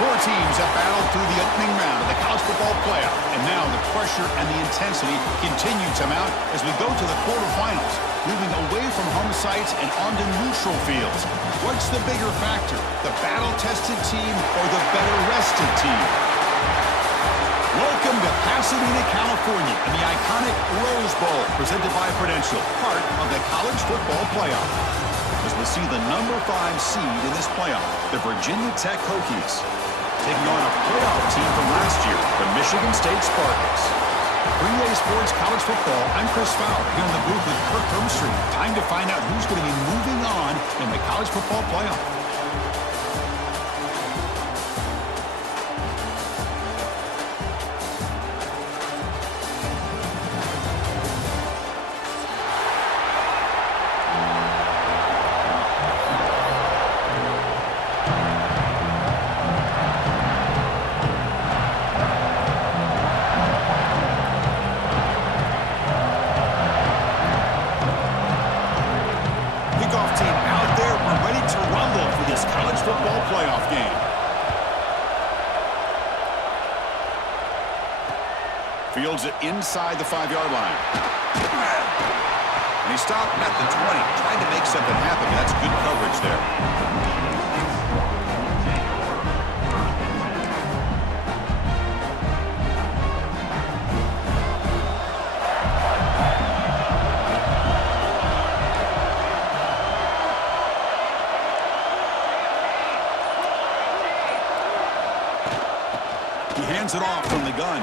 Four teams have battled through the opening round of the college football playoff, and now the pressure and the intensity continue to mount as we go to the quarterfinals, moving away from home sites and onto neutral fields. What's the bigger factor, the battle-tested team or the better-rested team? Welcome to Pasadena, California, and the iconic Rose Bowl, presented by Prudential, part of the college football playoff. As we see the number 5 seed in this playoff, the Virginia Tech Hokies, taking on a playoff team from last year, the Michigan State Spartans. For EA Sports College Football, I'm Chris Fowler, here in the booth with Kirk Hermstreet. Time to find out who's going to be moving on in the college football playoff. Fields it inside the 5-yard line. And he stopped at the 20, trying to make something happen. That's good coverage there. He hands it off from the gun.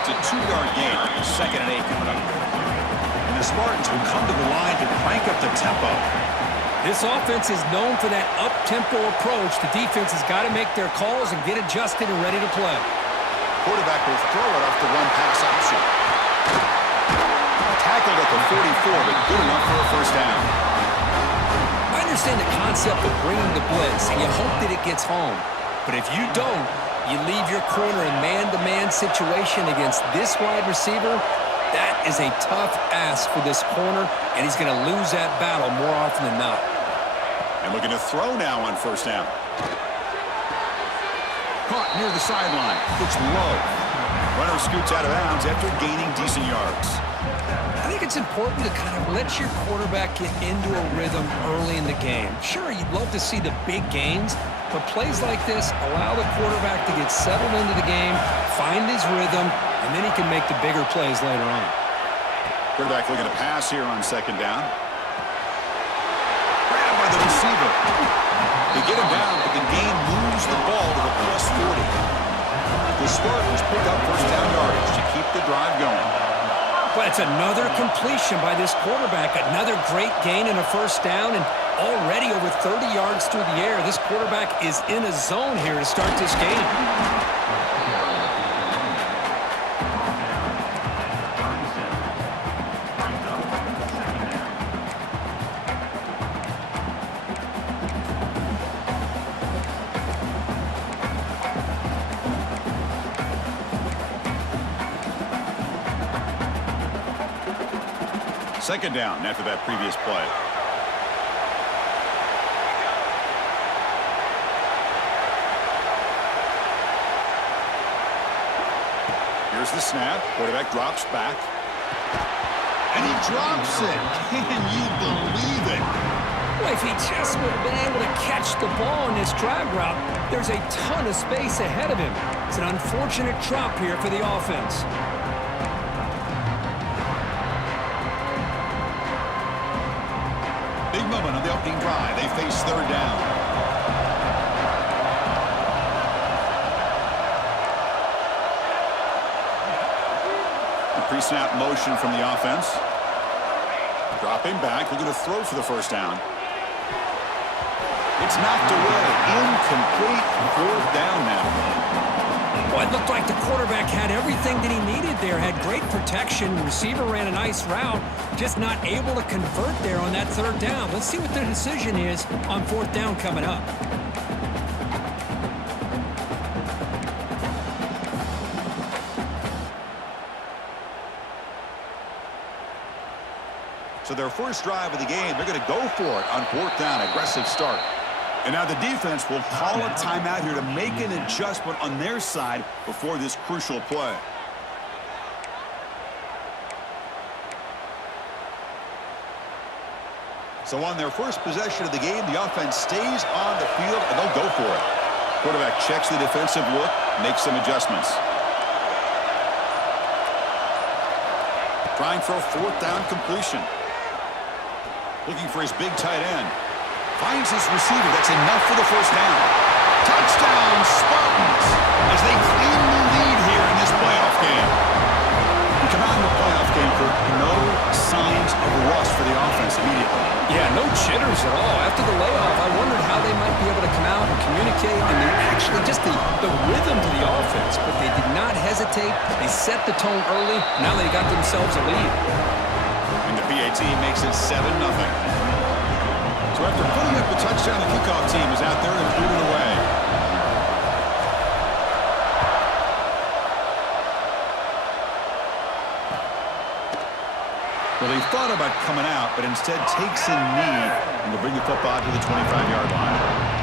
It's a 2-yard gain. 2nd and 8 coming up. And the Spartans will come to the line to crank up the tempo. This offense is known for that up-tempo approach. The defense has got to make their calls and get adjusted and ready to play. Quarterback will throw it off the one-pass option. Tackled at the 44, but good enough for a first down. I understand the concept of bringing the blitz, and you hope that it gets home. But if you don't, you leave your corner in man-to-man situation against this wide receiver. That is a tough ask for this corner, and he's going to lose that battle more often than not. And looking to throw now on first down. Caught near the sideline. It's low. Runner scoots out of bounds after gaining decent yards. I think it's important to kind of let your quarterback get into a rhythm early in the game. Sure, you'd love to see the big gains, but plays like this allow the quarterback to get settled into the game, find his rhythm, and then he can make the bigger plays later on. Quarterback looking to pass here on 2nd down. Grabbed by the receiver. They get him down, but the game moves the ball to the +40. The Spartans pick up first down yardage to keep the drive going. But it's another completion by this quarterback. Another great gain in a first down, and already over 30 yards through the air. This quarterback is in a zone here to start this game. Second down after that previous play. Here's the snap. Quarterback drops back. And he drops it. Can you believe it? Well, if he just would have been able to catch the ball in this drag route, there's a ton of space ahead of him. It's an unfortunate drop here for the offense. Big moment on the opening drive. They face 3rd down. The pre-snap motion from the offense. Dropping back. Looking to throw for the first down. It's knocked away. Incomplete. 4th down now. Well, it looked like the quarterback had everything that he needed there. Had great protection. The receiver ran a nice route. Just not able to convert there on that 3rd down. Let's see what their decision is on 4th down coming up. So their first drive of the game, they're going to go for it on 4th down. Aggressive start. And now the defense will call a timeout here to make an adjustment on their side before this crucial play. So on their first possession of the game, the offense stays on the field, and they'll go for it. Quarterback checks the defensive look, makes some adjustments. Trying for a fourth down completion. Looking for his big tight end. Finds his receiver. That's enough for the first down. Touchdown, Spartans, as they claim the lead here in this playoff game. We come out in the playoff game for no signs of rust for the offense immediately. Yeah, no jitters at all. After the layoff, I wondered how they might be able to come out and communicate, and they actually just the rhythm to the offense, but they did not hesitate. They set the tone early. Now they got themselves a lead. And the PAT makes it 7-0. So after putting up the touchdown, the kickoff team is out there and boot it away. Well, they thought about coming out, but instead takes a knee and will bring the football to the 25-yard line.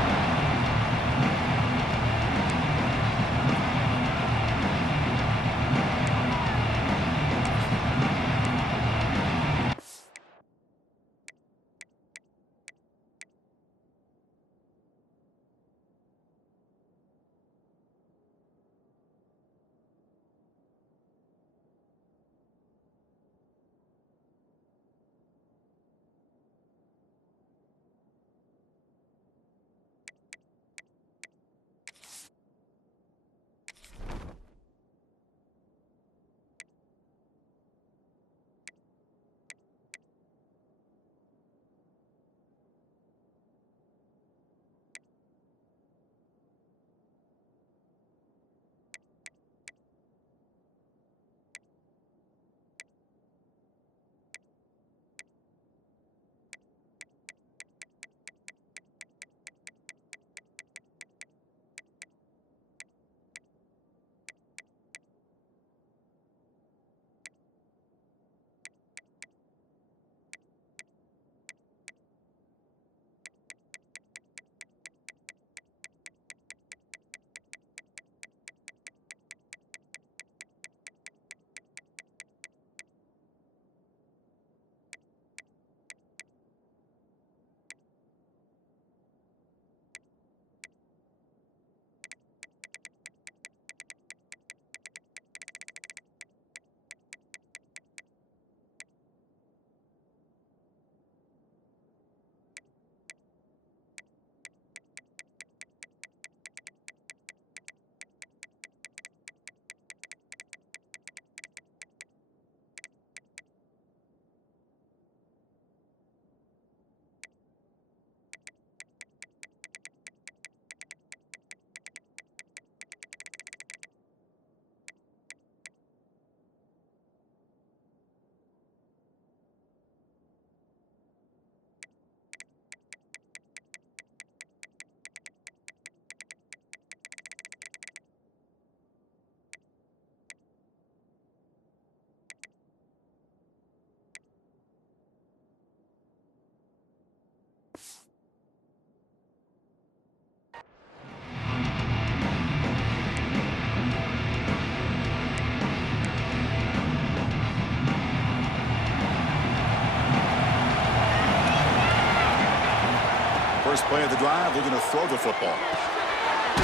First play of the drive, they're going to throw the football.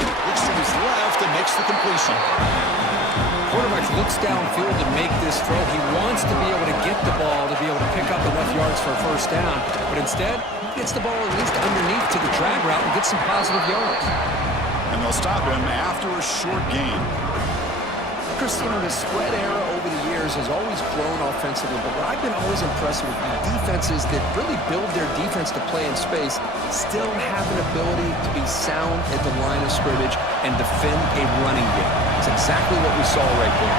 Looks to his left and makes the completion. Quarterback looks downfield to make this throw. He wants to be able to get the ball to be able to pick up enough yards for a first down, but instead, he gets the ball at least underneath to the drag route and gets some positive yards. And they'll stop him after a short gain. Chris, you know, the spread era over the years has always grown offensively, but what I've been always impressed with the defenses that really build their defense to play in space still have an ability to be sound at the line of scrimmage and defend a running game. It's exactly what we saw right there.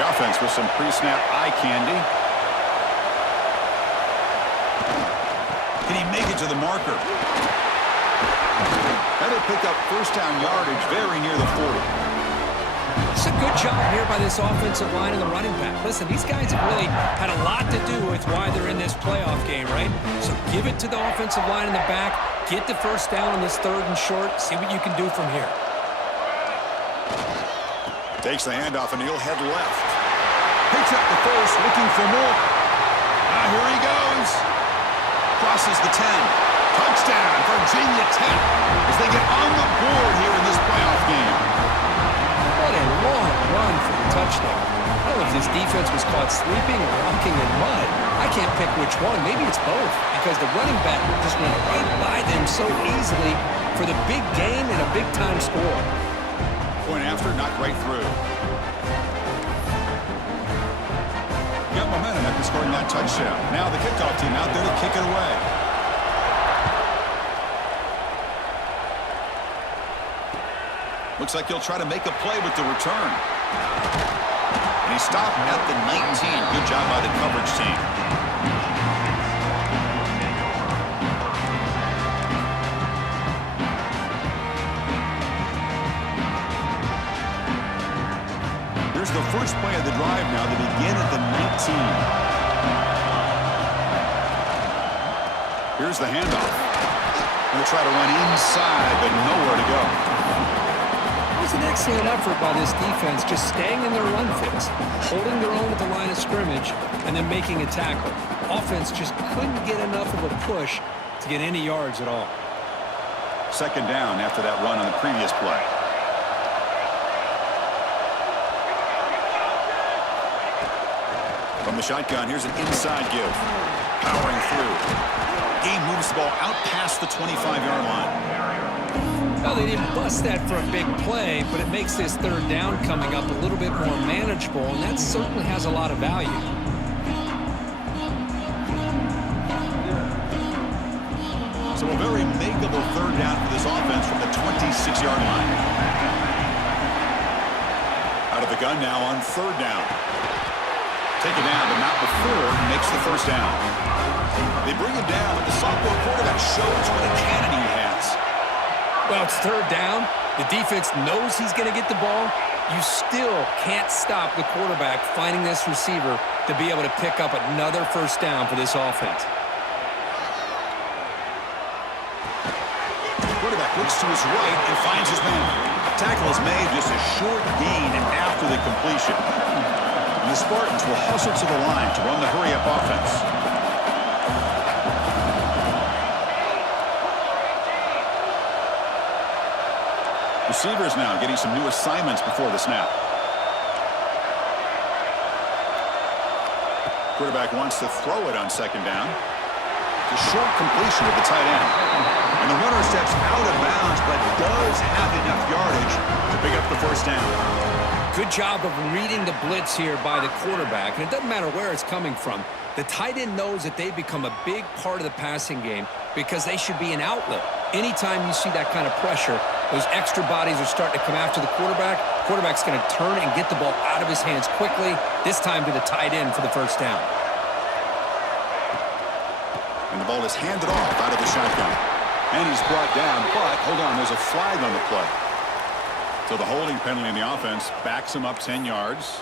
The offense with some pre-snap eye candy. Can he make it to the marker? That'll pick up first down yardage very near the 40. Just a good job here by this offensive line and the running back. Listen, these guys have really had a lot to do with why they're in this playoff game, right? So give it to the offensive line in the back. Get the first down on this 3rd and short. See what you can do from here. Takes the handoff, and he'll head left. Picks up the first, looking for more. Here he goes. Crosses the 10. Touchdown, Virginia Tech, as they get on the board here in this playoff game. What a long run for the touchdown. I don't know if this defense was caught sleeping or walking in mud. I can't pick which one. Maybe it's both, because the running back just went right by them so easily for the big gain and a big-time score. Point after, knocked right through. Got momentum after scoring that touchdown. Now the kickoff team out there to kick it away. Looks like he'll try to make a play with the return. And he stopped at the 19. Good job by the coverage team. Here's the first play of the drive now. They begin at the 19. Here's the handoff. They'll try to run inside, but nowhere to go. It was an excellent effort by this defense, just staying in their run fits, holding their own at the line of scrimmage, and then making a tackle. Offense just couldn't get enough of a push to get any yards at all. 2nd down after that run on the previous play. From the shotgun, here's an inside give. Powering through. Game moves the ball out past the 25-yard line. Well, they didn't bust that for a big play, but it makes this 3rd down coming up a little bit more manageable, and that certainly has a lot of value. So a very makeable 3rd down for this offense from the 26-yard line. Out of the gun now on 3rd down. Taken down, but not before he makes the first down. They bring him down, but the sophomore quarterback shows what a cannon he has. Well, it's 3rd down. The defense knows he's going to get the ball. You still can't stop the quarterback finding this receiver to be able to pick up another first down for this offense. The quarterback looks to his right and finds his man. Tackle is made, just a short gain after the completion. And the Spartans will hustle to the line to run the hurry-up offense. Receivers now getting some new assignments before the snap. Quarterback wants to throw it on 2nd down. It's a short completion with the tight end. And the runner steps out of bounds, but does have enough yardage to pick up the first down. Good job of reading the blitz here by the quarterback. And it doesn't matter where it's coming from. The tight end knows that they've become a big part of the passing game because they should be an outlet. Anytime you see that kind of pressure, those extra bodies are starting to come after the quarterback. Quarterback's going to turn and get the ball out of his hands quickly, this time to the tight end for the first down. And the ball is handed off out of the shotgun. And he's brought down, but hold on, there's a flag on the play. So the holding penalty in the offense backs him up 10 yards.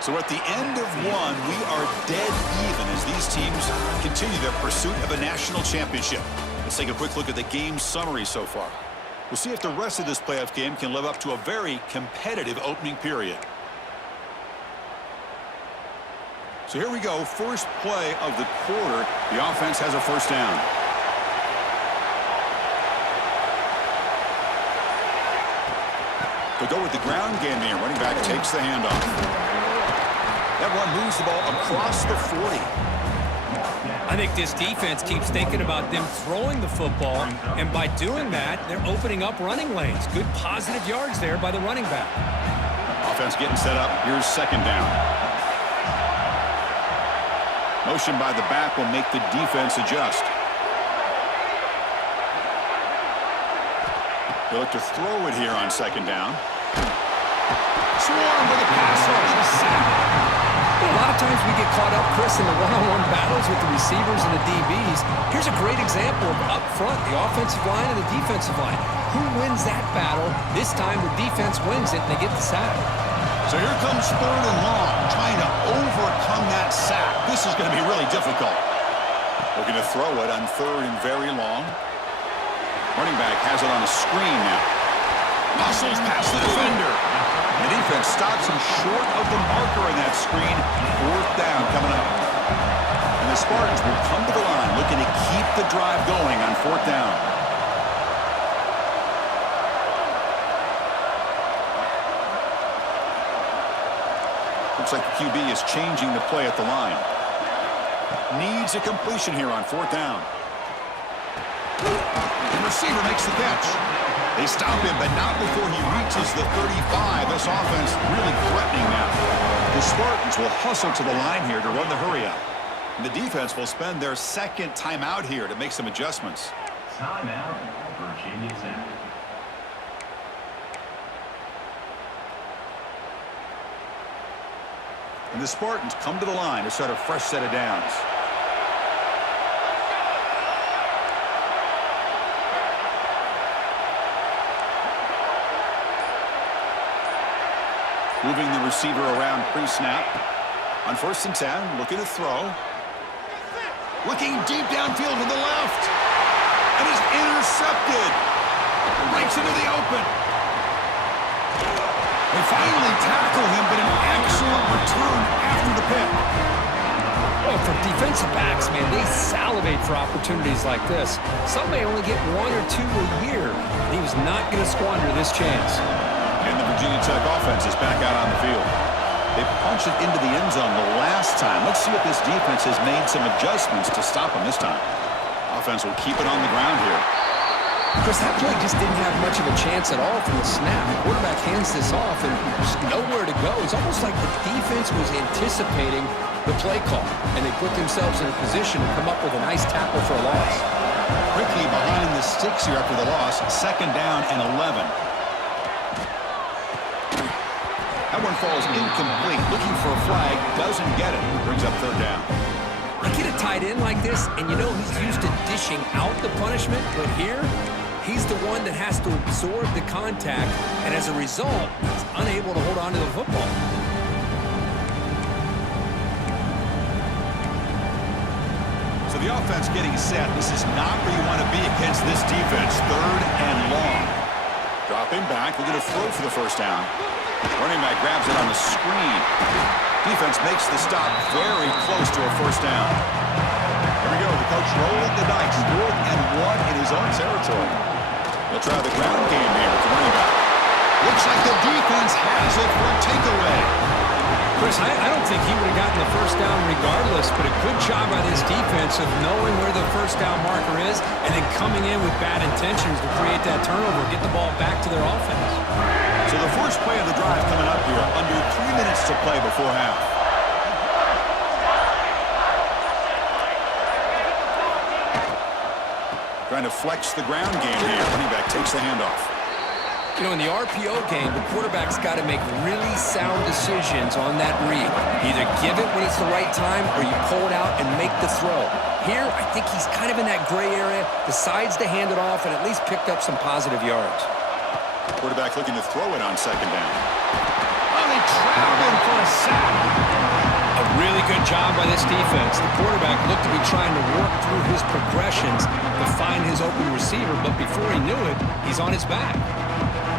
So at the end of one, we are dead even as these teams continue their pursuit of a national championship. Let's take a quick look at the game summary so far. We'll see if the rest of this playoff game can live up to a very competitive opening period. So here we go, first play of the quarter. The offense has a first down. They'll go with the ground game here. Running back takes the handoff. That one moves the ball across the 40. I think this defense keeps thinking about them throwing the football, and by doing that, they're opening up running lanes. Good positive yards there by the running back. Offense getting set up. Here's 2nd down. Motion by the back will make the defense adjust. They look to throw it here on 2nd down. Swarm with a pass rush. A lot of Sometimes we get caught up, Chris, in the one-on-one battles with the receivers and the DBs. Here's a great example of up front, the offensive line and the defensive line. Who wins that battle? This time the defense wins it, and they get the sack. So here comes 3rd and long, trying to overcome that sack. This is going to be really difficult. Looking to throw it on 3rd and very long. Running back has it on a screen now. Muscles past the defender. The defense stops him short of the marker in that screen. 4th down coming up. And the Spartans will come to the line looking to keep the drive going on 4th down. Looks like the QB is changing the play at the line. Needs a completion here on 4th down. The receiver makes the catch. They stop him, but not before he reaches the 35. This offense really threatening now. The Spartans will hustle to the line here to run the hurry-up. And the defense will spend their 2nd timeout here to make some adjustments. Timeout, Virginia Tech. And the Spartans come to the line to start a fresh set of downs. Moving the receiver around pre-snap. On 1st and 10, looking to throw. Looking deep downfield to the left. And is intercepted. Breaks into the open. They finally tackle him, but an excellent return after the pick. Well, for defensive backs, man, they salivate for opportunities like this. Some may only get 1 or 2 a year, and he was not going to squander this chance. And the Virginia Tech offense is back out on the field. They punched it into the end zone the last time. Let's see if this defense has made some adjustments to stop them this time. Offense will keep it on the ground here. Chris, that play just didn't have much of a chance at all from the snap. The quarterback hands this off, and there's nowhere to go. It's almost like the defense was anticipating the play call, and they put themselves in a position to come up with a nice tackle for a loss. Quickly behind the sticks here after the loss. 2nd down and 11. That one falls incomplete. Looking for a flag. Doesn't get it. Brings up 3rd down. You get a tight end like this, and you know he's used to dishing out the punishment, but here, he's the one that has to absorb the contact, and as a result, he's unable to hold on to the football. So the offense getting set. This is not where you want to be against this defense. 3rd and long. Dropping back. We're going to throw for the 1st down. Running back grabs it on the screen. Defense makes the stop very close to a 1st down. Here we go. The coach rolling the dice. 4th and 1 in his own territory. They'll try the ground game here with the running back. Looks like the defense has it for a takeaway. Chris, I don't think he would have gotten the 1st down regardless, but a good job by this defense of knowing where the 1st down marker is and then coming in with bad intentions to create that turnover, get the ball back to their offense. So the first play of the drive coming up here, under 3 minutes to play before half. Trying to flex the ground game here. Running back takes the handoff. You know, in the RPO game, the quarterback's got to make really sound decisions on that read. Either give it when it's the right time or you pull it out and make the throw. Here, I think he's kind of in that gray area, decides to hand it off and at least picked up some positive yards. Quarterback looking to throw it on 2nd down. Oh, they trap him for a sack. A really good job by this defense. The quarterback looked to be trying to work through his progressions to find his open receiver, but before he knew it, he's on his back.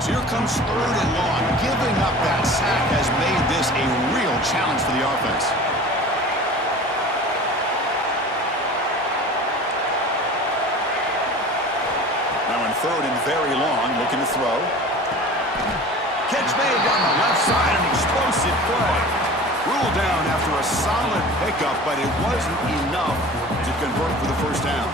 So here comes 3rd and long. Giving up that sack has made this a real challenge for the offense. Now in 3rd and very long, looking to throw. Catch made down the left side, an explosive play. Ruled down after a solid pickup, but it wasn't enough to convert for the 1st down.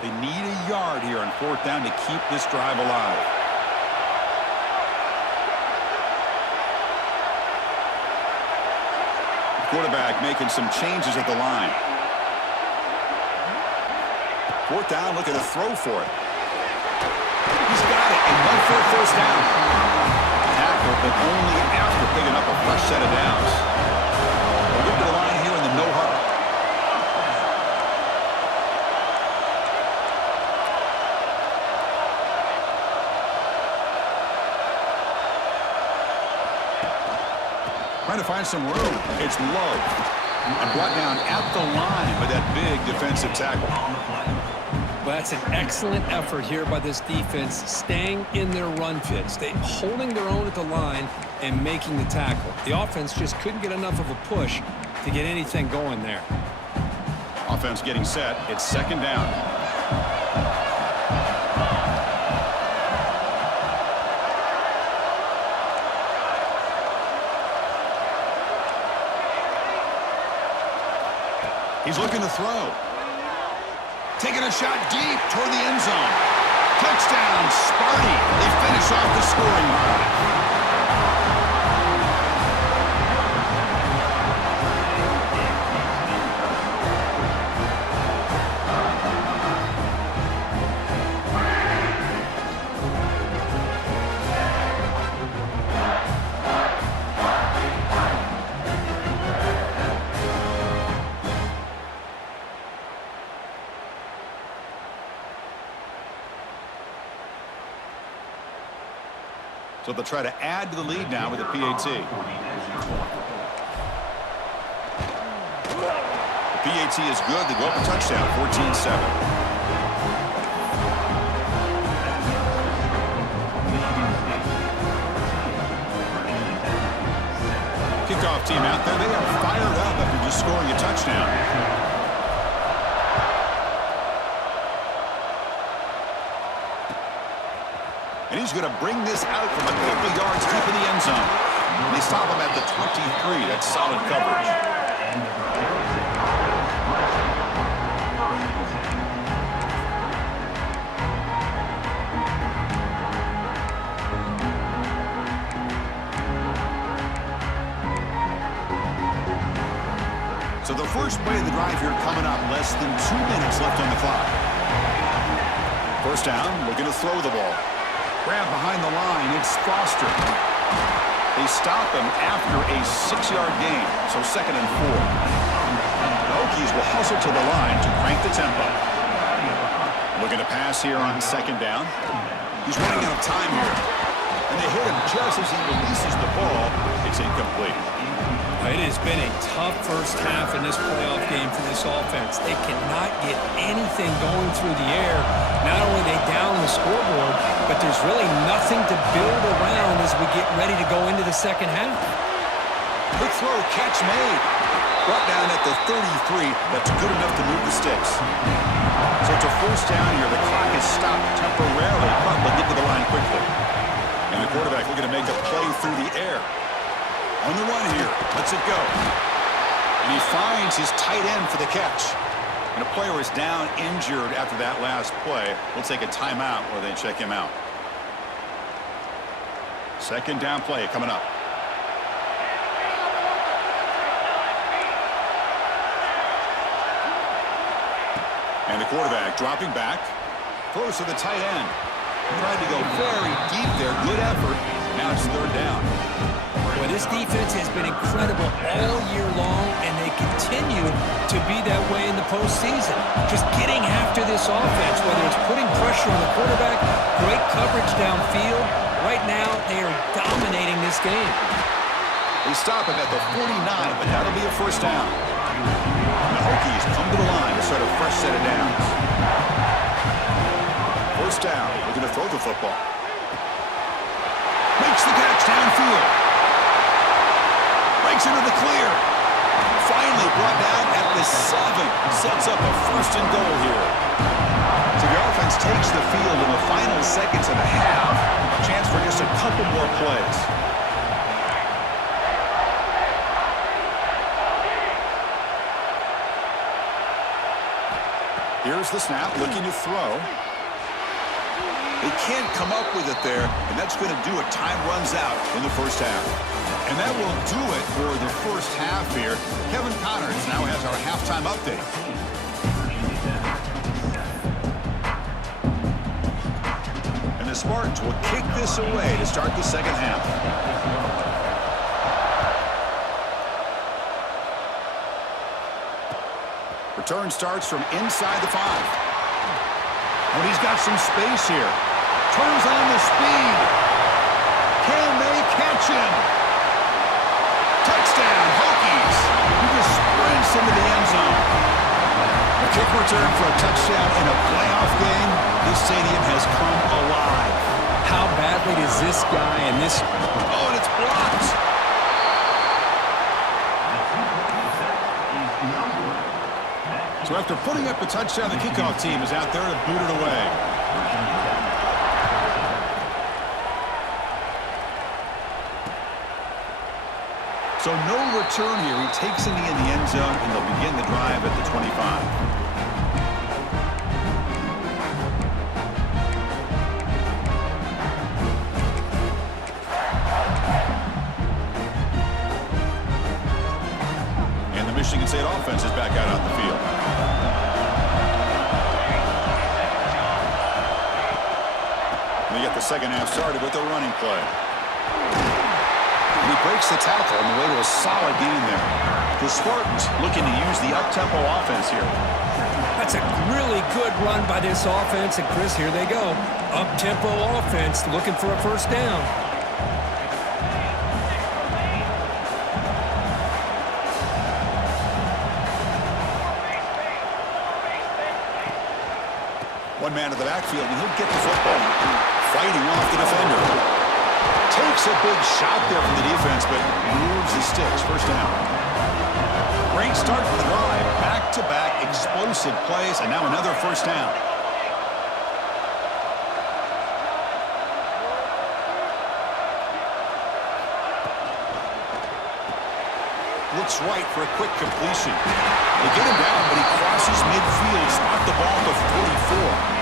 They need a yard here on 4th down to keep this drive alive. Quarterback making some changes at the line. 4th down, looking to throw for it. He's got it, and went for a first down. Tackle, but only after picking up a fresh set of downs. We'll get to the line here in the no huddle. Trying to find some room. It's Love. And brought down at the line with that big defensive tackle. Well, that's an excellent effort here by this defense, staying in their run fit, holding their own at the line and making the tackle. The offense just couldn't get enough of a push to get anything going there. Offense getting set. It's second down. He's looking to throw. Taking a shot deep toward the end zone. Touchdown, Sparty. They finish off the scoring drive. So they'll try to add to the lead now with a PAT. The PAT is good. They go up a touchdown, 14-7. Kickoff team out there. They are fired up after just scoring a touchdown. And he's going to bring this out from a couple yards deep in the end zone. They stop him at the 23. That's solid coverage. So the first play of the drive here coming up. Less than 2 minutes left on the clock. First down, looking to throw the ball. Grab behind the line, it's Foster. They stop him after a 6-yard gain, so 2nd and 4. The Hokies will hustle to the line to crank the tempo. Looking to pass here on 2nd down. He's running out of time here. And they hit him just as he releases the ball. It's incomplete. It has been a tough first half in this playoff game for this offense. They cannot get anything going through the air. Not only are they down the scoreboard, but there's really nothing to build around as we get ready to go into the second half. Quick throw, catch made. Brought down at the 33. That's good enough to move the sticks. So it's a first down here. The clock is stopped temporarily, but they'll get to the line quickly. And the quarterback looking to make a play through the air. On the run here, lets it go. And he finds his tight end for the catch. And a player is down injured after that last play. We'll take a timeout while they check him out. Second down play coming up. And the quarterback dropping back. Close to the tight end. Tried to go very deep there. Good effort. Now it's third down. Well, this defense has been incredible all year long, and they continue to be that way in the postseason. Just getting after this offense, whether it's putting pressure on the quarterback, great coverage downfield. Right now, they are dominating this game. They stop him at the 49, but that'll be a first down. The Hokies come to the line to start a fresh set of downs. First down, looking to throw the football. Makes the catch downfield. Breaks into the clear. Finally brought down at the 7. Sets up a first and goal here. So the offense takes the field in the final seconds of the half. A chance for just a couple more plays. Here's the snap, looking to throw. They can't come up with it there, and that's going to do it. Time runs out in the first half. And that will do it for the first half here. Kevin Connors now has our halftime update. And Spartans will kick this away to start the second half. Return starts from inside the 5. But he's got some space here. Turns on the speed. Can they catch him? Touchdown, Hokies. He just sprints into the end zone. A kick return for a touchdown in a playoff game. This stadium has come alive. How badly does this guy and this... Oh, and it's blocked. So after putting up a touchdown, the kickoff team is out there to boot it away. So no return here. He takes it in the end zone, and they'll begin the drive at the 25. And the Michigan State offense is back out on the field. They get the second half started with a running play. And he breaks the tackle on the way to a solid gain there. The Spartans looking to use the up-tempo offense here. That's a really good run by this offense. And, Chris, here they go. Up-tempo offense looking for a first down. One man in the backfield, and he'll get the football. Fighting off the defender. Takes a big shot there from the defense, but moves the sticks. First down. Great start for the drive. Back-to-back explosive plays, and now another first down. Looks right for a quick completion. They get him down, but he crosses midfield. Spot the ball to 44.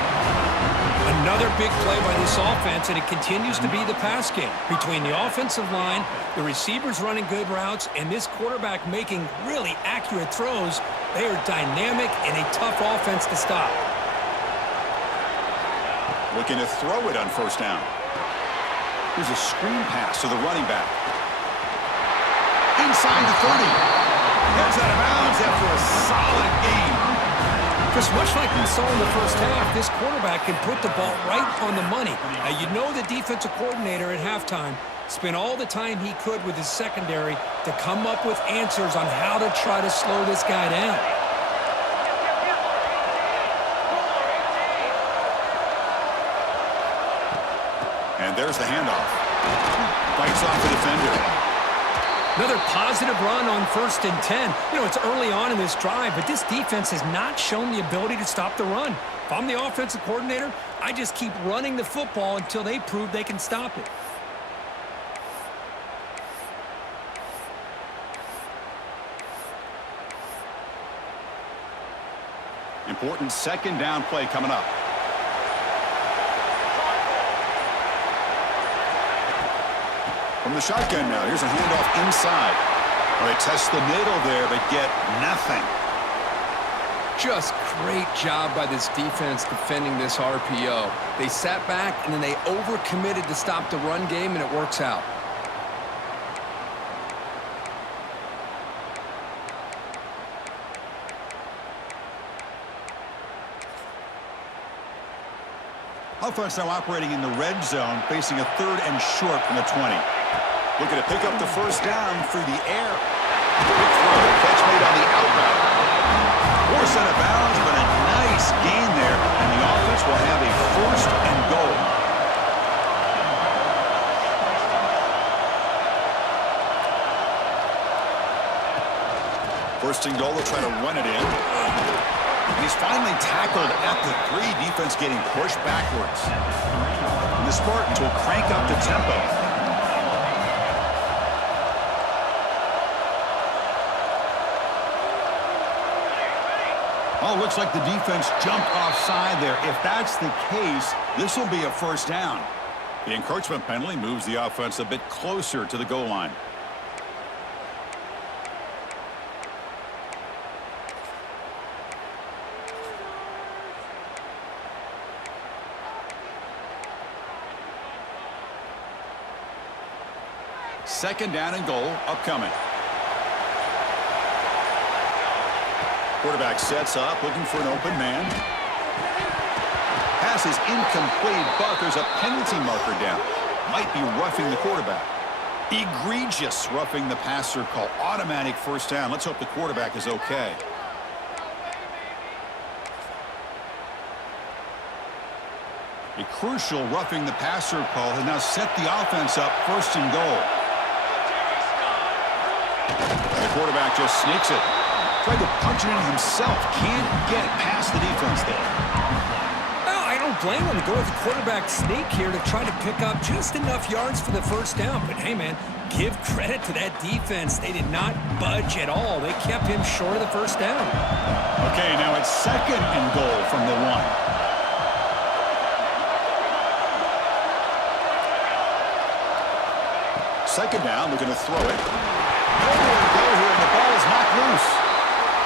Another big play by this offense, and it continues to be the pass game. Between the offensive line, the receivers running good routes, and this quarterback making really accurate throws, they are dynamic and a tough offense to stop. Looking to throw it on first down. Here's a screen pass to the running back. Inside the 30. Heads out of bounds after a solid game. Chris, much like we saw in the first half, this quarterback can put the ball right on the money. Now, you know the defensive coordinator at halftime spent all the time he could with his secondary to come up with answers on how to try to slow this guy down. And there's the handoff. Fights off the defender. Another positive run on 1st and 10. You know, it's early on in this drive, but this defense has not shown the ability to stop the run. If I'm the offensive coordinator, I just keep running the football until they prove they can stop it. Important second down play coming up. From the shotgun now, here's a handoff inside. Well, they test the middle there, but get nothing. Just great job by this defense defending this RPO. They sat back, and then they overcommitted to stop the run game, and it works out. Offense now operating in the red zone, facing a 3rd and short from the 20. Looking to pick up the first down through the air. Big throw, catch made on the out route. Forced out of bounds, but a nice gain there, and the offense will have a 1st and goal. First and goal, they'll try to run it in. And he's finally tackled at the 3. Defense getting pushed backwards. And the Spartans will crank up the tempo. Oh, looks like the defense jumped offside there. If that's the case, this will be a first down. The encroachment penalty moves the offense a bit closer to the goal line. Second down and goal upcoming. Quarterback sets up, looking for an open man. Pass is incomplete, but there's a penalty marker down. Might be roughing the quarterback. Egregious roughing the passer call. Automatic first down. Let's hope the quarterback is okay. A crucial roughing the passer call has now set the offense up first and goal. The quarterback just sneaks it. Tried to punch it in himself. Can't get past the defense there. Well, I don't blame him to go with the quarterback sneak here to try to pick up just enough yards for the first down. But hey, man, give credit to that defense. They did not budge at all. They kept him short of the first down. Okay, now it's second and goal from the 1. Second down, looking to throw it. Nowhere to go here, and the ball is knocked loose.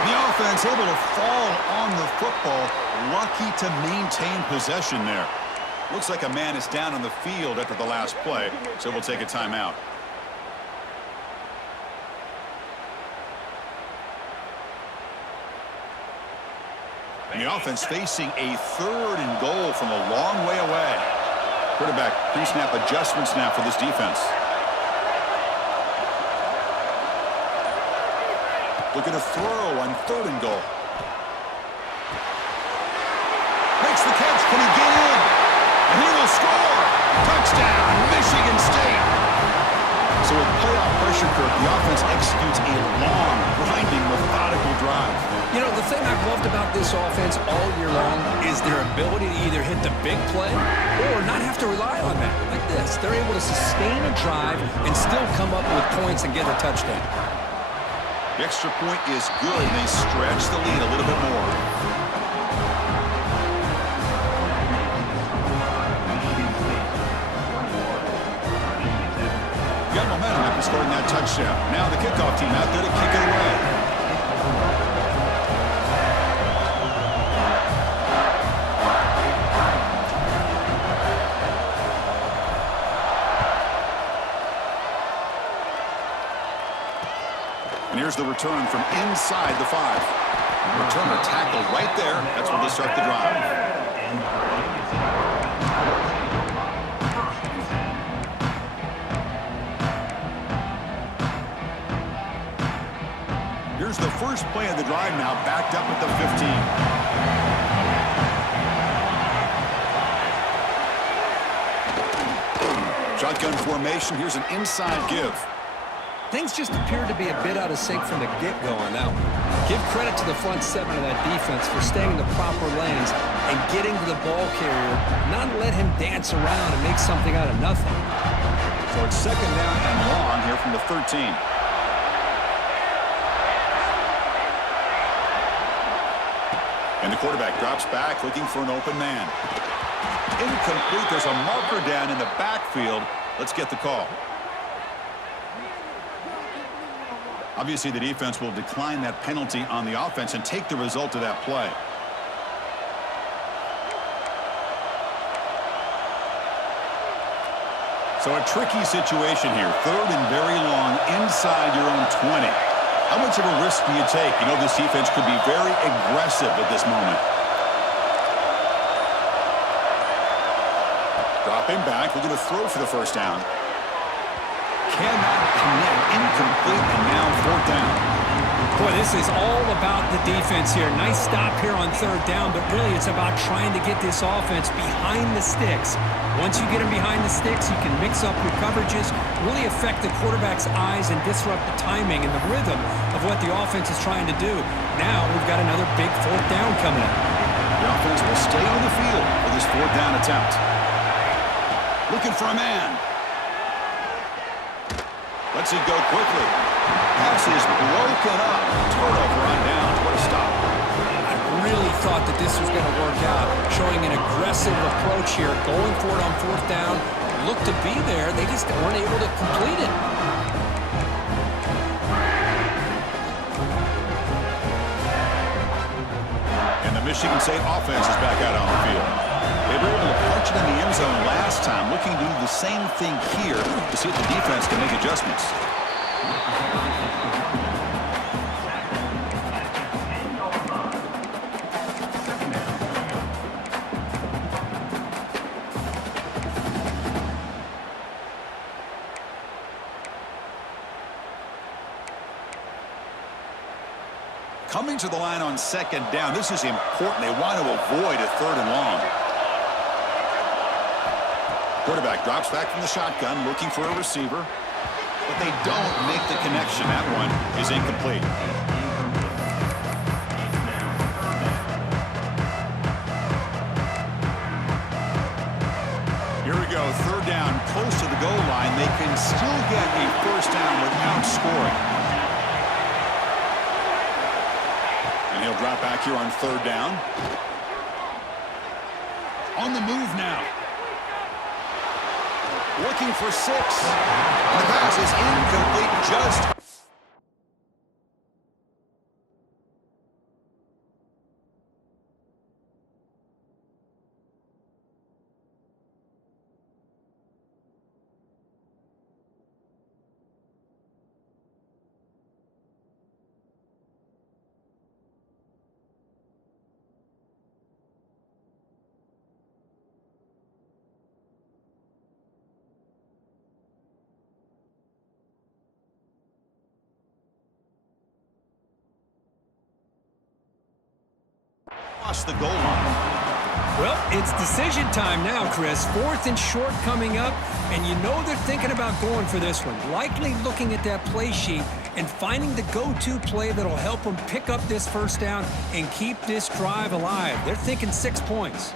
The offense able to fall on the football. Lucky to maintain possession there. Looks like a man is down on the field after the last play, so we'll take a timeout. And the offense facing a third and goal from a long way away. Quarterback pre-snap adjustments now for this defense. Looking to throw on third and goal. Makes the catch. Can he get in? And he will score. Touchdown, Michigan State. So with playoff pressure, Kirk, the offense executes a long, grinding, methodical drive. You know, the thing I've loved about this offense all year long is their ability to either hit the big play or not have to rely on that. Like this. They're able to sustain a drive and still come up with points and get a touchdown. The extra point is good, and they stretch the lead a little bit more. Got momentum after scoring that touchdown. Now the kickoff team out there to kick it away. And here's the return from inside the 5. Returner tackled right there. That's where they start the drive. Here's the first play of the drive now, backed up at the 15. Shotgun formation. Here's an inside give. Things just appeared to be a bit out of sync from the get-go on that one. Give credit to the front 7 of that defense for staying in the proper lanes and getting to the ball carrier, not let him dance around and make something out of nothing. So it's second down and long here from the 13. And the quarterback drops back, looking for an open man. Incomplete. There's a marker down in the backfield. Let's get the call. Obviously, the defense will decline that penalty on the offense and take the result of that play. So a tricky situation here. Third and very long inside your own 20. How much of a risk do you take? You know, this defense could be very aggressive at this moment. Dropping back, looking to throw for the first down. Cannot connect, incomplete, and now fourth down. Boy, this is all about the defense here. Nice stop here on third down, but really it's about trying to get this offense behind the sticks. Once you get them behind the sticks, you can mix up your coverages, really affect the quarterback's eyes and disrupt the timing and the rhythm of what the offense is trying to do. Now we've got another big fourth down coming up. The offense will stay on the field for this fourth down attempt. Looking for a man. Lets it go quickly. Pass is broken up. Turnover on downs. What a stop. I really thought that this was going to work out, showing an aggressive approach here, going for it on fourth down. Looked to be there. They just weren't able to complete it. And the Michigan State offense is back out on the field. They were able to punch it in the end zone last time. looking to do the same thing here to see if the defense can make adjustments. Coming to the line on second down, this is important. They want to avoid a 3rd and long. Quarterback drops back from the shotgun, looking for a receiver. But they don't make the connection. That one is incomplete. Here we go, 3rd down, close to the goal line. They can still get a 1st down without scoring. And he'll drop back here on 3rd down. On the move now. Looking for 6. And the pass is incomplete just. Across the goal line. Well, it's decision time now, Chris. 4th and short coming up, and you know they're thinking about going for this one. Likely looking at that play sheet and finding the go-to play that'll help them pick up this 1st down and keep this drive alive. They're thinking 6 points.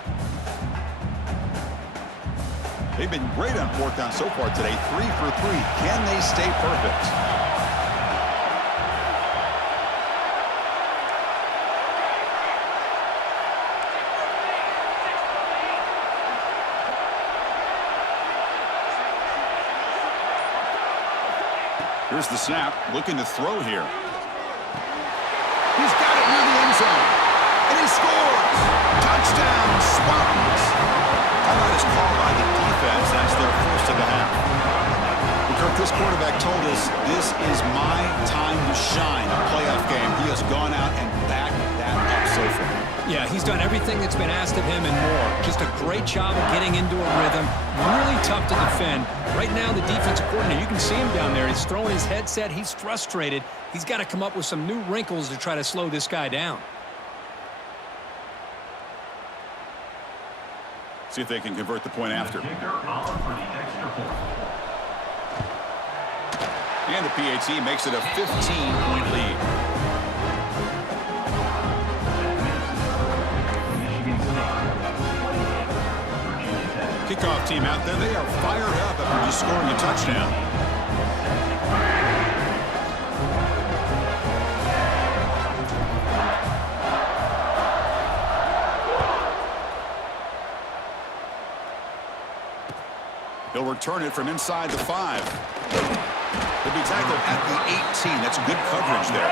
They've been great on 4th down so far today. 3 for 3. Can they stay perfect? Here's the snap, looking to throw here. He's got it near the end zone, and he scores! Touchdown, Spartans! Timeout is called by the defense. That's their 1st of the half. And Kirk, this quarterback told us, this is my time to shine, a playoff game. He has gone out and backed that up so far. Yeah, he's done everything that's been asked of him and more. Just a great job of getting into a rhythm. Really tough to defend. Right now, the defensive coordinator, you can see him down there. He's throwing his headset. He's frustrated. He's got to come up with some new wrinkles to try to slow this guy down. See if they can convert the point after. And the PAT makes it a 15-point lead. Kickoff team out there, they are fired up after just scoring a touchdown. He'll return it from inside the 5. He'll be tackled at the 18. That's good coverage there.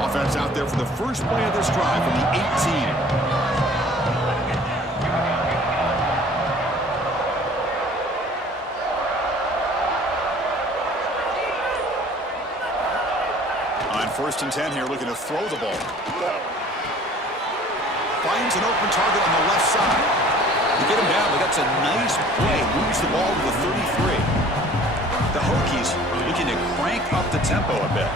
Offense out there for the first play of this drive from the 18. On 1st and 10 here, looking to throw the ball. Finds an open target on the left side. To get him down, but that's a nice play. Moves the ball to the 33. The Hokies looking to crank up the tempo a bit.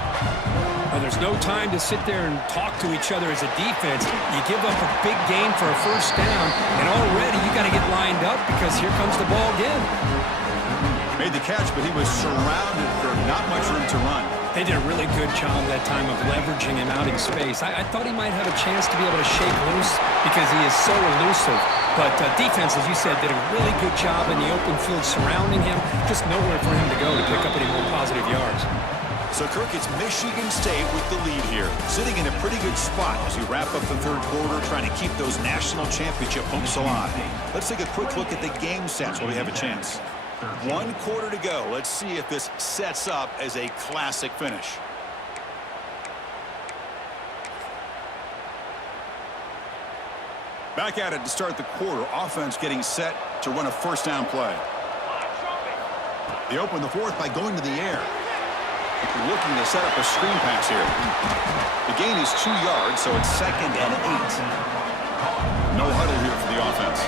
Well, there's no time to sit there and talk to each other as a defense. You give up a big gain for a 1st down, and already you got to get lined up because here comes the ball again. Made the catch, but he was surrounded for not much room to run. They did a really good job that time of leveraging him out in space. I thought he might have a chance to be able to shake loose because he is so elusive. But defense, as you said, did a really good job in the open field surrounding him. Just nowhere for him to go to pick up any more positive yards. So, Kirk, it's Michigan State with the lead here, sitting in a pretty good spot as we wrap up the third quarter, trying to keep those national championship hopes alive. Let's take a quick look at the game sets while we have a chance. 1 quarter to go. Let's see if this sets up as a classic finish. Back at it to start the quarter. Offense getting set to run a first down play. They open the fourth by going to the air. Looking to set up a screen pass here. The gain is 2 yards, so it's 2nd and 8. No huddle here for the offense.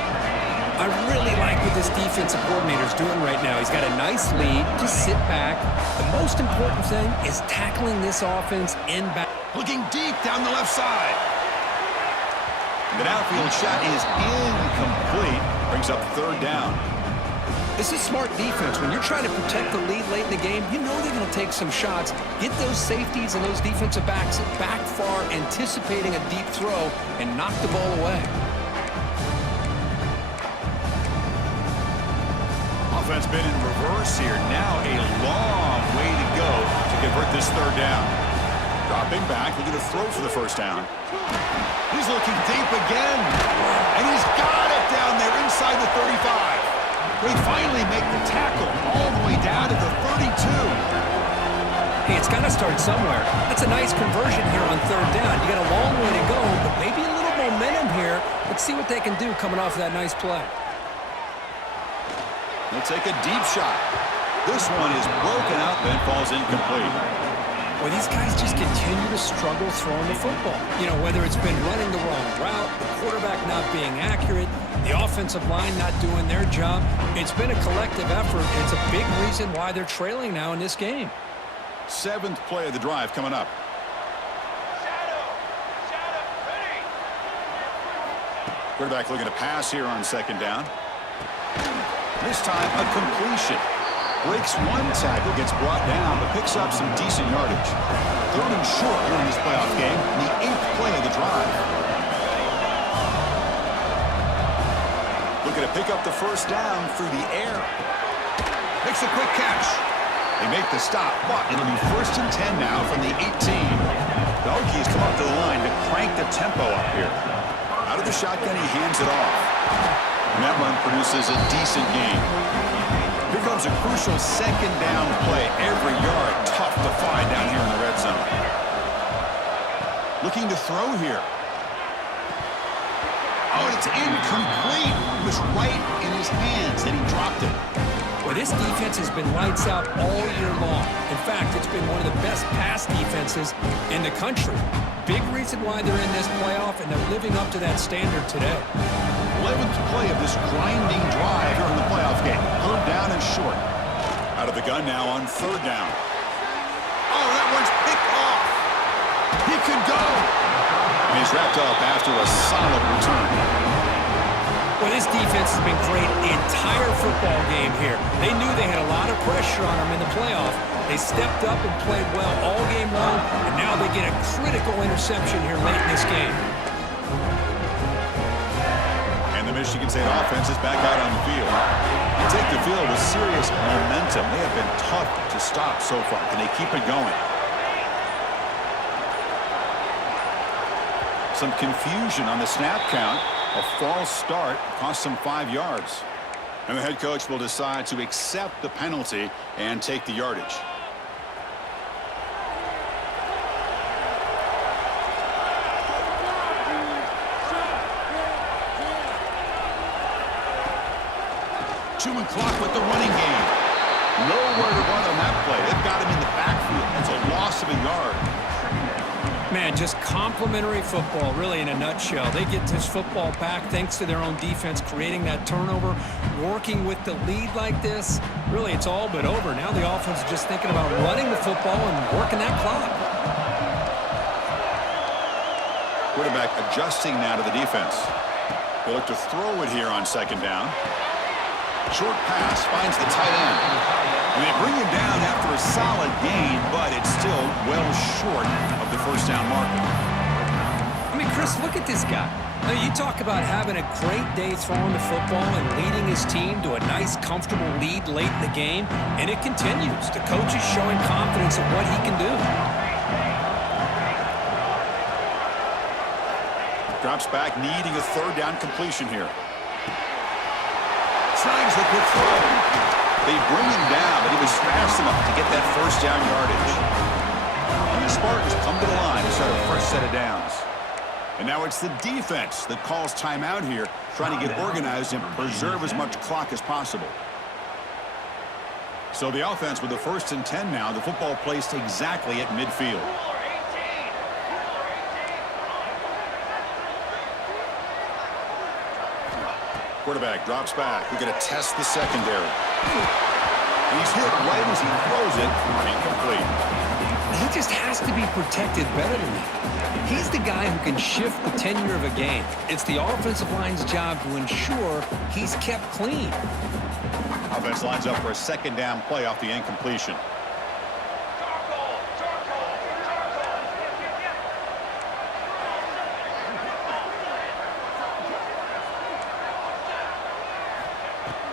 I really like what this defensive coordinator is doing right now. He's got a nice lead. Just sit back. The most important thing is tackling this offense in back. Looking deep down the left side. The downfield shot is incomplete. Brings up 3rd down. This is smart defense. When you're trying to protect the lead late in the game, you know they're going to take some shots. Get those safeties and those defensive backs back far, anticipating a deep throw, and knock the ball away. Offense been in reverse here. Now a long way to go to convert this 3rd down. Dropping back, looking to throw for the first down. He's looking deep again. And he's got it down there inside the 35. They finally make the tackle all the way down to the 32. Hey, it's got to start somewhere. That's a nice conversion here on 3rd down. You got a long way to go, but maybe a little momentum here. Let's see what they can do coming off of that nice play. They'll take a deep shot. This one is broken up and falls incomplete. Well, these guys just continue to struggle throwing the football. You know, whether it's been running the wrong route, the quarterback not being accurate, the offensive line not doing their job. It's been a collective effort. It's a big reason why they're trailing now in this game. 7th play of the drive coming up. Quarterback looking to pass here on 2nd down. This time a completion. Breaks 1 tackle, gets brought down, but picks up some decent yardage. 3rd and short here in this playoff game, the 8th play of the drive. Looking to pick up the first down through the air. Makes a quick catch. They make the stop, but it'll be 1st and 10 now from the 18. The Hokies come up to the line to crank the tempo up here. Out of the shotgun, he hands it off. And that run produces a decent gain. Here comes a crucial 2nd down play. Every yard tough to find down here in the red zone. Looking to throw here. Oh, and it's incomplete. It was right in his hands, and he dropped it. Well, this defense has been lights out all year long. In fact, it's been one of the best pass defenses in the country. Big reason why they're in this playoff, and they're living up to that standard today. 11th play of this grinding drive here in the playoff game. 3rd down and short. Out of the gun now on 3rd down. Oh, that one's picked off. He could go. And he's wrapped up after a solid return. Well, this defense has been great the entire football game here. They knew they had a lot of pressure on them in the playoff. They stepped up and played well all game long, and now they get a critical interception here late in this game. Michigan State offense is back out on the field. They take the field with serious momentum. They have been tough to stop so far. Can they keep it going? Some confusion on the snap count. A false start cost them 5 yards. And the head coach will decide to accept the penalty and take the yardage. Chewing clock with the running game. Nowhere to run on that play. They've got him in the backfield. It's a loss of a yard. Man, just complimentary football, really, in a nutshell. They get this football back thanks to their own defense, creating that turnover, working with the lead like this. Really, it's all but over. Now the offense is just thinking about running the football and working that clock. Quarterback adjusting now to the defense. They look to throw it here on 2nd down. Short pass finds the tight end. And they bring him down after a solid gain, but it's still well short of the first down marker. I mean, Chris, look at this guy. Now, you talk about having a great day throwing the football and leading his team to a nice, comfortable lead late in the game, and it continues. The coach is showing confidence in what he can do. Drops back, needing a third down completion here. Snags the quick throw. They bring him down, but he was fast enough to get that first down yardage. And the Spartans come to the line to start a first set of downs. And now it's the defense that calls timeout here, trying to get organized and preserve as much clock as possible. So the offense with the 1st and 10 now, the football placed exactly at midfield. Quarterback drops back. We're going to test the secondary. He's hit right as he throws it. Incomplete. He just has to be protected better than that. He's the guy who can shift the tenure of a game. It's the offensive line's job to ensure he's kept clean. Offense lines up for a second down play off the incompletion.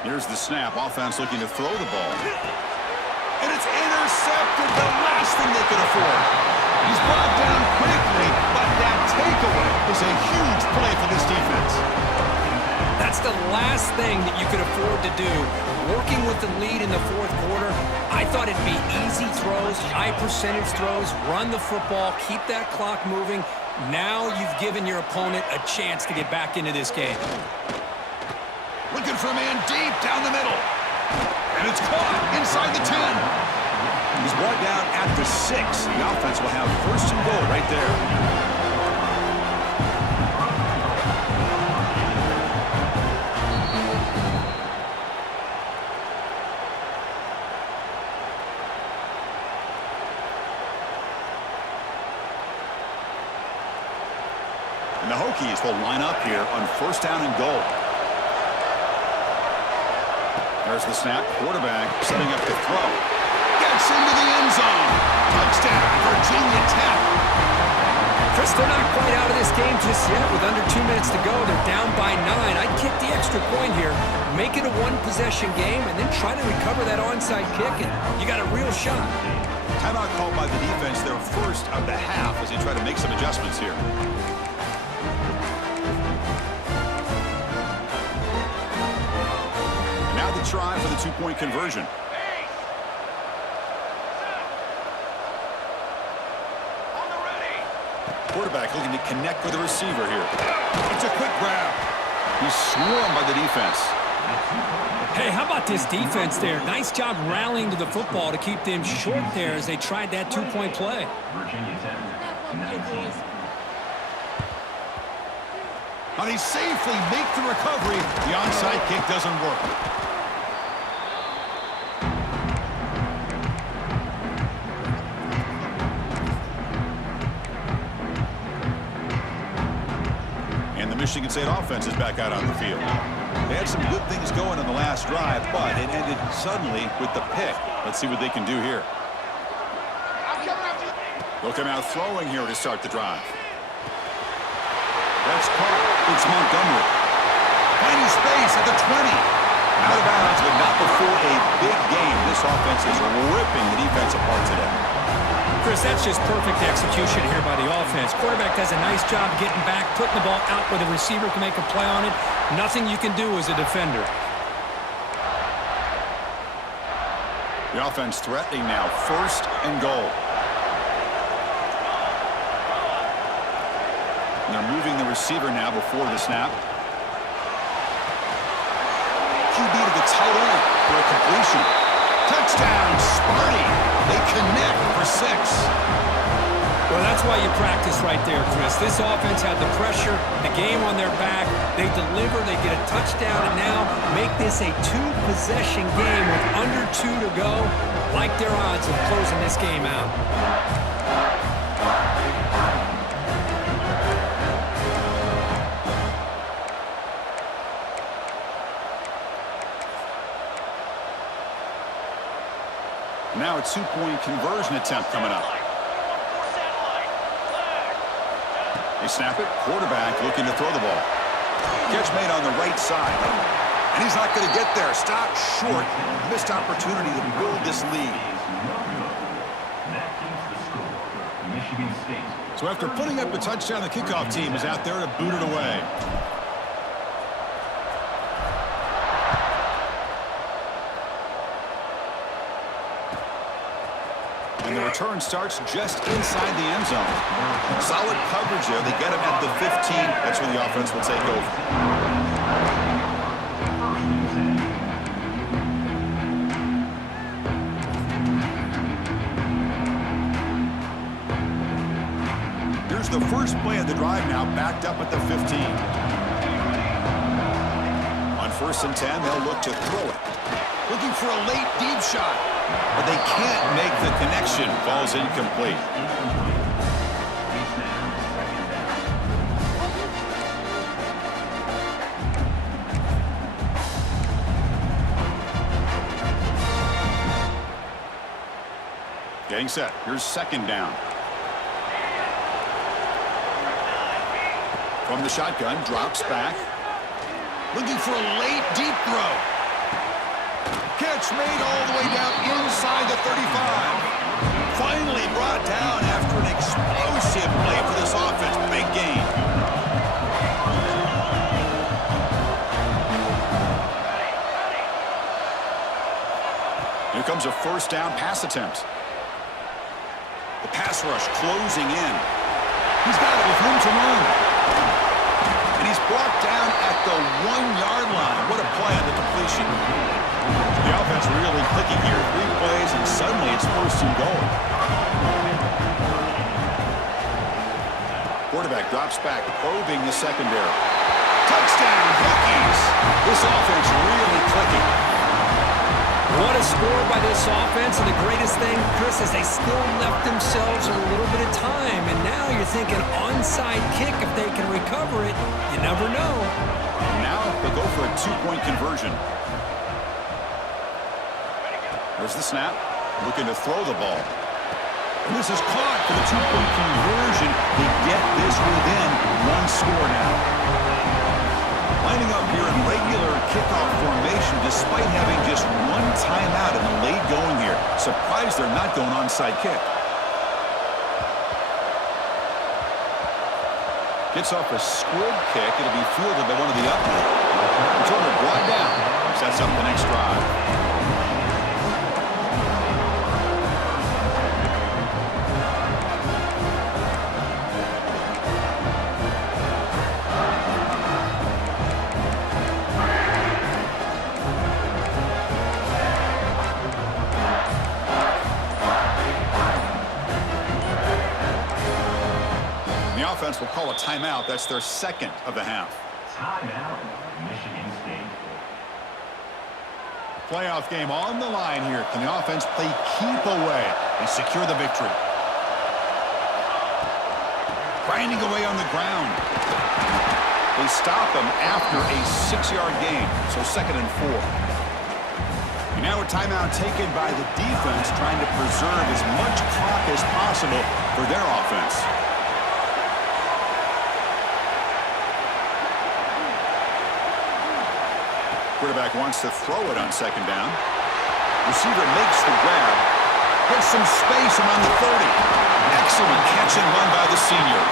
Here's the snap. Offense looking to throw the ball. And it's intercepted, the last thing they could afford. He's brought down quickly, but that takeaway is a huge play for this defense. That's the last thing that you could afford to do. Working with the lead in the 4th quarter, I thought it'd be easy throws, high percentage throws, run the football, keep that clock moving. Now you've given your opponent a chance to get back into this game. Looking for a man deep down the middle. And it's caught inside the 10. He's brought down at the 6. The offense will have 1st and goal right there. And the Hokies will line up here on 1st down and goal. There's the snap. Quarterback setting up to throw. Gets into the end zone. Touchdown, Virginia Tech. Chris, they're not quite out of this game just yet. With under 2 minutes to go, they're down by 9. I'd kick the extra point here. Make it a one-possession game, and then try to recover that onside kick, and you got a real shot. Timeout called by the defense, their first of the half, as they try to make some adjustments here. Try for the 2-point conversion. Quarterback looking to connect with the receiver here. It's a quick grab. He's swarmed by the defense. Hey, how about this defense there? Nice job rallying to the football to keep them short there as they tried that 2-point play. Virginia Tech, 19. And they safely make the recovery. The onside kick doesn't work. Michigan State offense is back out on the field. They had some good things going on the last drive, but it ended suddenly with the pick. Let's see what they can do here. They'll come out throwing here to start the drive. That's caught. It's Montgomery. Finding space at the 20. Out of bounds, but not before a big game. This offense is ripping the defense apart today. Chris, that's just perfect execution here by the offense. Quarterback does a nice job getting back, putting the ball out where the receiver can make a play on it. Nothing you can do as a defender. The offense threatening now, 1st and goal. And they're moving the receiver now before the snap. QB to the tight end for a completion. Touchdown, Sparty. They connect for 6. Well, that's why you practice right there, Chris. This offense had the pressure, the game on their back. They deliver, they get a touchdown, and now make this a 2-possession game with under 2 to go. Like their odds of closing this game out. Now a 2-point conversion attempt coming up. They snap it. Quarterback looking to throw the ball. Catch made on the right side. And he's not going to get there. Stopped short. Missed opportunity to build this lead. That keeps the score. Michigan State. So after putting up a touchdown, the kickoff team is out there to boot it away. And the return starts just inside the end zone. Solid coverage there. They get him at the 15. That's when the offense will take over. Here's the first play of the drive now, backed up at the 15. On 1st and 10, they'll look to throw it. Looking for a late deep shot. But they can't make the connection. Falls incomplete. Getting set. Here's 2nd down. From the shotgun, drops back. Looking for a late deep throw. Catch made all the way down inside the 35. Finally brought down after an explosive play for this offense. Big gain. Here comes a 1st down pass attempt. The pass rush closing in. He's got it with room to run. And he's brought down at the 1-yard line. What a play on the completion. The offense really clicking here. 3 plays, and suddenly it's 1st and goal. Quarterback drops back, probing the secondary. Touchdown, Hokies! This offense really clicking. What a score by this offense, and the greatest thing, Chris, is they still left themselves a little bit of time, and now you're thinking onside kick if they can recover it. You never know. Now they'll go for a 2-point conversion. There's the snap, looking to throw the ball. And this is caught for the 2-point conversion. They get this within 1 score now. Lining up here in regular kickoff formation despite having just 1 timeout in the late going here. Surprised they're not going onside kick. Gets off a squib kick. It'll be fielded by one of the upmen. Returner brought down. Sets up the next drive. Will call a timeout. That's their 2nd of the half. Timeout, Michigan State. Playoff game on the line here. Can the offense play keep away and secure the victory? Grinding away on the ground. They stop him after a 6-yard gain. So 2nd and 4. And now a timeout taken by the defense, trying to preserve as much clock as possible for their offense. Quarterback wants to throw it on 2nd down. Receiver makes the grab. Gets some space around the 30. Excellent catch and run by the senior.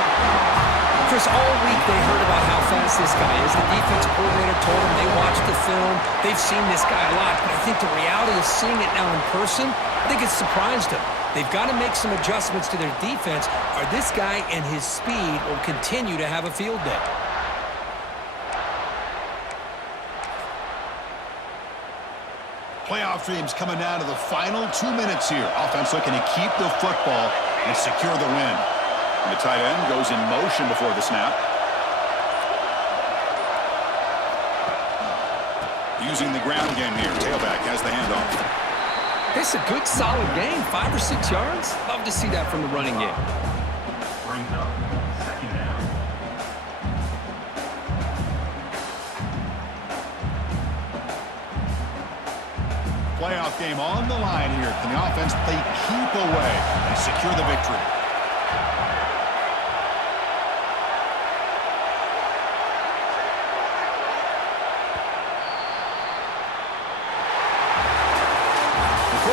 Chris, all week they heard about how fast this guy is. The defense coordinator told them they watched the film. They've seen this guy a lot. But I think the reality of seeing it now in person, I think it's surprised them. They've got to make some adjustments to their defense, or this guy and his speed will continue to have a field day. Playoff dreams coming down to the final 2 minutes here. Offense looking to keep the football and secure the win. And the tight end goes in motion before the snap. Using the ground game here. Tailback has the handoff. It's a good, solid game. 5 or 6 yards. Love to see that from the running game. Brings up 2nd down. Playoff game on the line here. Can the offense play keep away and secure the victory?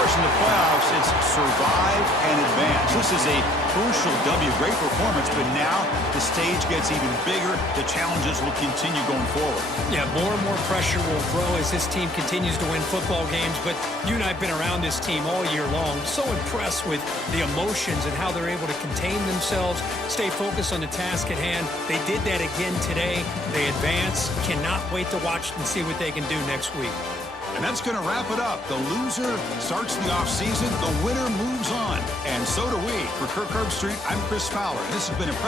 course, in the playoffs, it's survive and advance. This is a crucial W. Great performance, but now the stage gets even bigger. The challenges will continue going forward. Yeah, more and more pressure will grow as this team continues to win football games, but you and I have been around this team all year long. So impressed with the emotions and how they're able to contain themselves, stay focused on the task at hand. They did that again today. They advance. Cannot wait to watch and see what they can do next week. And that's going to wrap it up. The loser starts the offseason. The winner moves on. And so do we. For Kirk Herbstreit, I'm Chris Fowler. This has been a